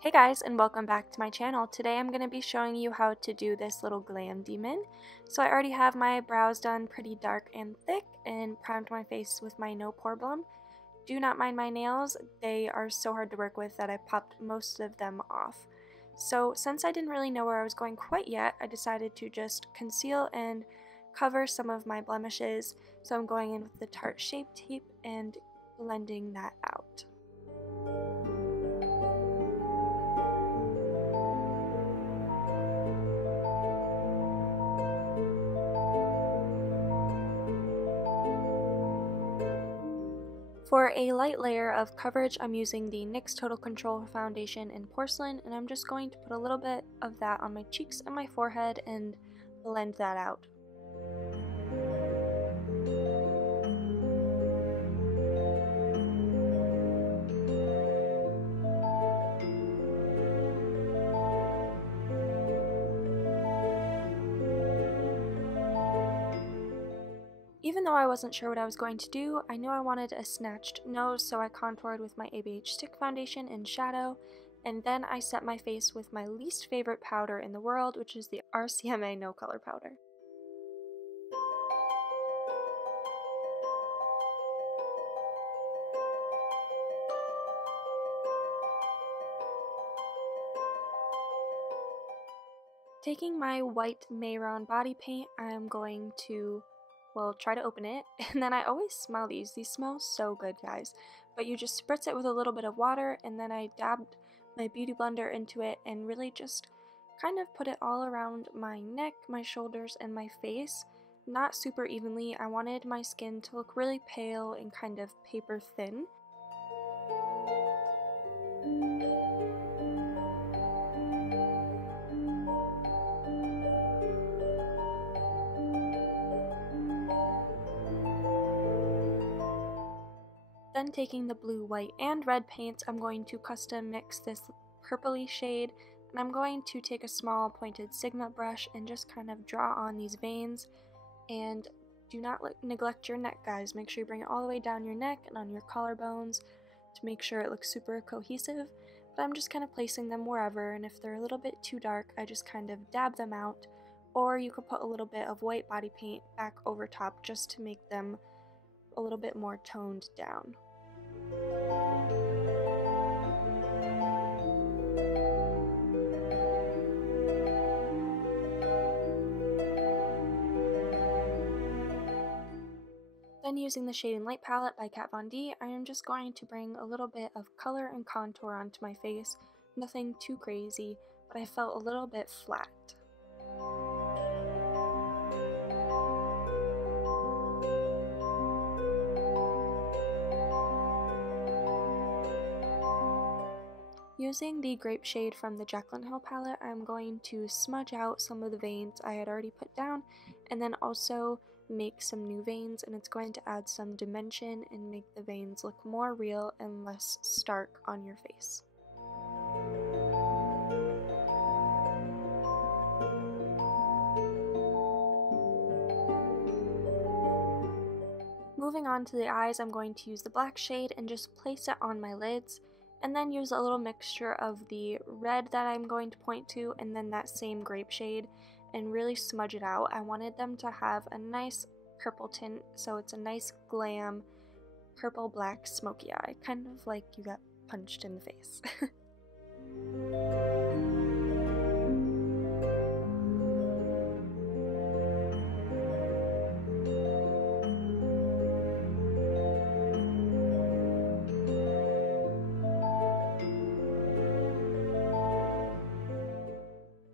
Hey guys, and welcome back to my channel. Today I'm going to be showing you how to do this little glam demon. So I already have my brows done pretty dark and thick and primed my face with my no pore balm. Do not mind my nails, they are so hard to work with that I popped most of them off. So since I didn't really know where I was going quite yet, I decided to just conceal and cover some of my blemishes. So I'm going in with the Tarte Shape Tape and blending that out. For a light layer of coverage, I'm using the NYX Total Control Foundation in Porcelain, and I'm just going to put a little bit of that on my cheeks and my forehead and blend that out. Even though I wasn't sure what I was going to do, I knew I wanted a snatched nose, so I contoured with my ABH Stick Foundation in shadow, and then I set my face with my least favorite powder in the world, which is the RCMA No Color Powder. Taking my white Mehron body paint, I am going to try to open it, and then I always smell these. These smell so good, guys. But you just spritz it with a little bit of water, and then I dabbed my beauty blender into it and really just kind of put it all around my neck, my shoulders, and my face. Not super evenly. I wanted my skin to look really pale and kind of paper thin. Then taking the blue, white, and red paints, I'm going to custom mix this purpley shade, and I'm going to take a small pointed Sigma brush and just kind of draw on these veins. And do not neglect your neck, guys. Make sure you bring it all the way down your neck and on your collarbones to make sure it looks super cohesive. But I'm just kind of placing them wherever, and if they're a little bit too dark, I just kind of dab them out. Or you could put a little bit of white body paint back over top just to make them a little bit more toned down. Then using the Shade and Light palette by Kat Von D, I am just going to bring a little bit of color and contour onto my face. Nothing too crazy, but I felt a little bit flat. Using the grape shade from the Jaclyn Hill palette, I'm going to smudge out some of the veins I had already put down, and then also make some new veins, and it's going to add some dimension and make the veins look more real and less stark on your face. Moving on to the eyes, I'm going to use the black shade and just place it on my lids, and then use a little mixture of the red that I'm going to point to and then that same grape shade and really smudge it out. I wanted them to have a nice purple tint, so it's a nice glam purple black smoky eye, kind of like you got punched in the face.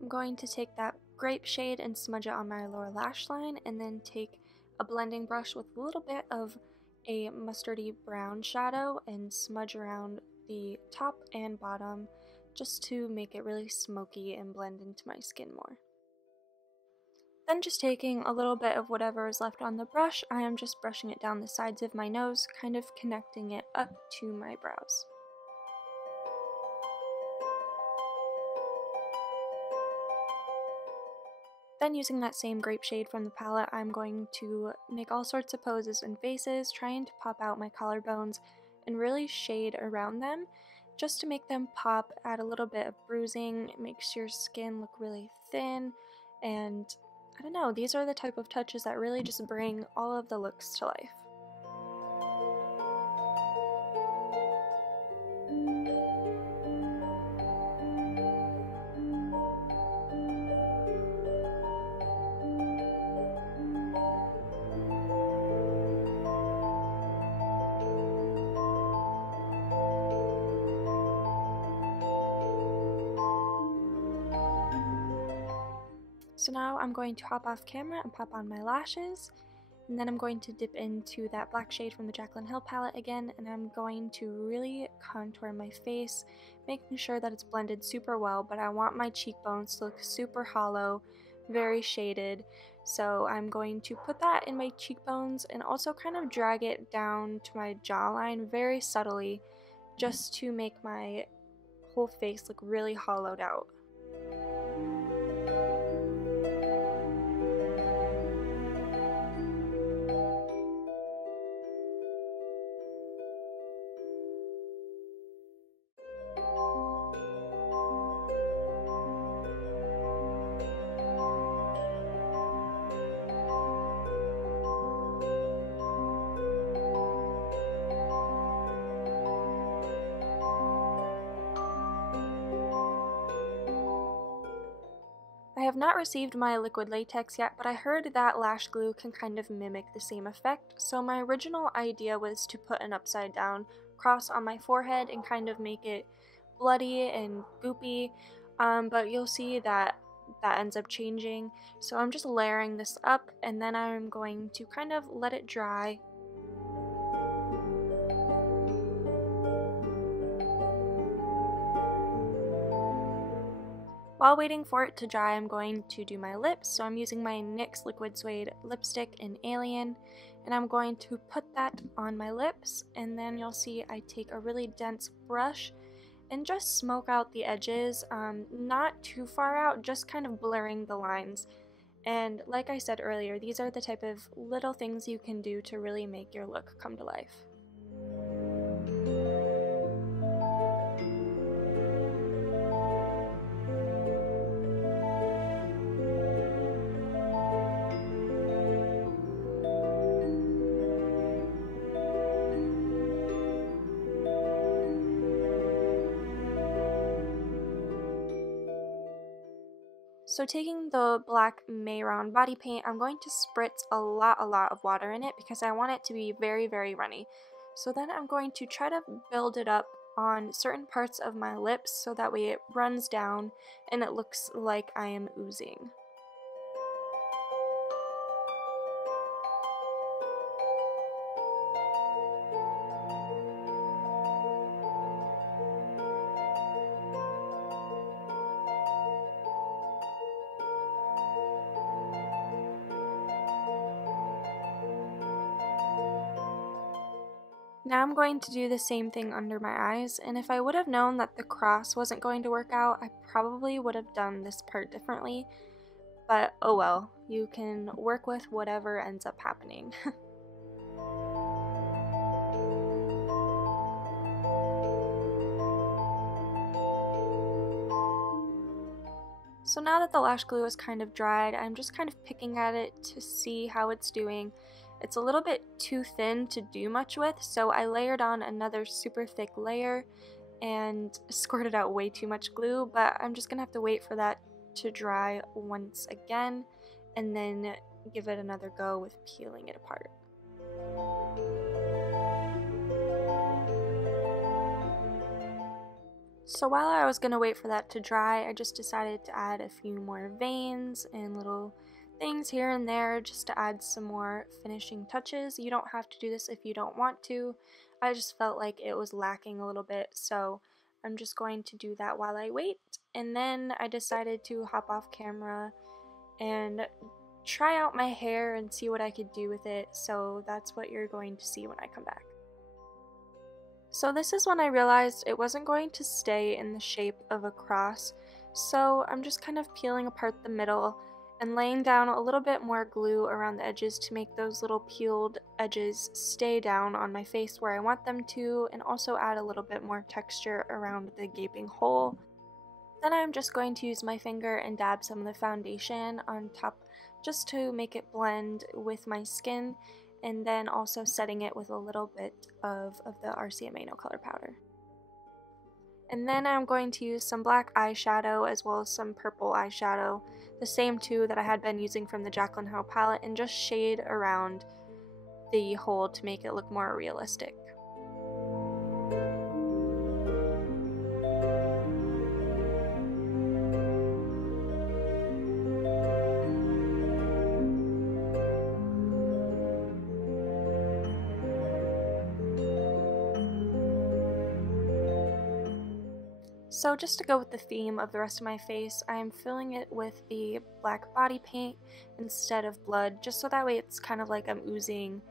I'm going to take that grape shade and smudge it on my lower lash line, and then take a blending brush with a little bit of a mustardy brown shadow and smudge around the top and bottom just to make it really smoky and blend into my skin more. Then just taking a little bit of whatever is left on the brush, I am just brushing it down the sides of my nose, kind of connecting it up to my brows. Then using that same grape shade from the palette, I'm going to make all sorts of poses and faces, trying to pop out my collarbones and really shade around them. just to make them pop. Add a little bit of bruising. It makes your skin look really thin, and I don't know, these are the type of touches that really just bring all of the looks to life. So now I'm going to hop off camera and pop on my lashes, and then I'm going to dip into that black shade from the Jaclyn Hill palette again, and I'm going to really contour my face, making sure that it's blended super well, but I want my cheekbones to look super hollow, very shaded. So I'm going to put that in my cheekbones and also kind of drag it down to my jawline very subtly, just to make my whole face look really hollowed out. I have not received my liquid latex yet, but I heard that Lash Glue can kind of mimic the same effect, so my original idea was to put an upside down cross on my forehead and kind of make it bloody and goopy, but you'll see that that ends up changing. So I'm just layering this up, and then I'm going to kind of let it dry. While waiting for it to dry, I'm going to do my lips, so I'm using my NYX Liquid Suede lipstick in Alien, and I'm going to put that on my lips, and then you'll see I take a really dense brush and just smoke out the edges, not too far out, just kind of blurring the lines. And like I said earlier, these are the type of little things you can do to really make your look come to life. So taking the black Mehron body paint, I'm going to spritz a lot of water in it because I want it to be very, very runny. So then I'm going to try to build it up on certain parts of my lips so that way it runs down and it looks like I am oozing. Now I'm going to do the same thing under my eyes, and if I would have known that the cross wasn't going to work out, I probably would have done this part differently, but oh well, you can work with whatever ends up happening. So now that the lash glue is kind of dried, I'm just kind of picking at it to see how it's doing. It's a little bit too thin to do much with, so I layered on another super thick layer and squirted out way too much glue, but I'm just gonna have to wait for that to dry once again and then give it another go with peeling it apart. So while I was gonna wait for that to dry, I just decided to add a few more veins and little things here and there just to add some more finishing touches. You don't have to do this if you don't want to. I just felt like it was lacking a little bit, so I'm just going to do that while I wait. And then I decided to hop off camera and try out my hair and see what I could do with it, so that's what you're going to see when I come back. So this is when I realized it wasn't going to stay in the shape of a cross, so I'm just kind of peeling apart the middle and laying down a little bit more glue around the edges to make those little peeled edges stay down on my face where I want them to, and also add a little bit more texture around the gaping hole. Then I'm just going to use my finger and dab some of the foundation on top just to make it blend with my skin, and then also setting it with a little bit of the RCMA No Color powder. And then I'm going to use some black eyeshadow as well as some purple eyeshadow, the same two that I had been using from the Jaclyn Hill palette, and just shade around the hole to make it look more realistic. So just to go with the theme of the rest of my face, I am filling it with the black body paint instead of blood, just so that way it's kind of like I'm oozing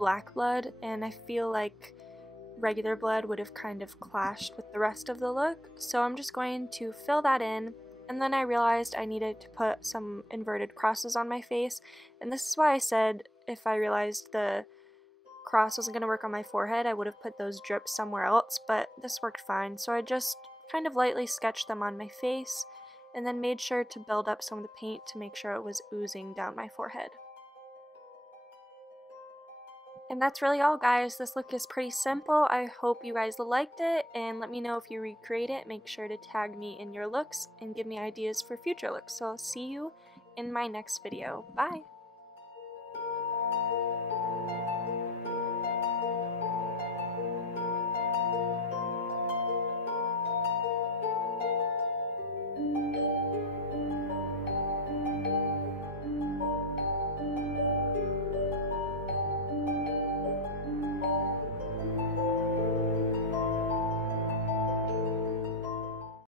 black blood, and I feel like regular blood would have kind of clashed with the rest of the look. So I'm just going to fill that in, and then I realized I needed to put some inverted crosses on my face, and this is why I said if I realized the cross wasn't going to work on my forehead, I would have put those drips somewhere else, but this worked fine. So I just kind of lightly sketched them on my face, and then made sure to build up some of the paint to make sure it was oozing down my forehead. And that's really all, guys. This look is pretty simple. I hope you guys liked it, and let me know if you recreate it. Make sure to tag me in your looks and give me ideas for future looks. So I'll see you in my next video. Bye!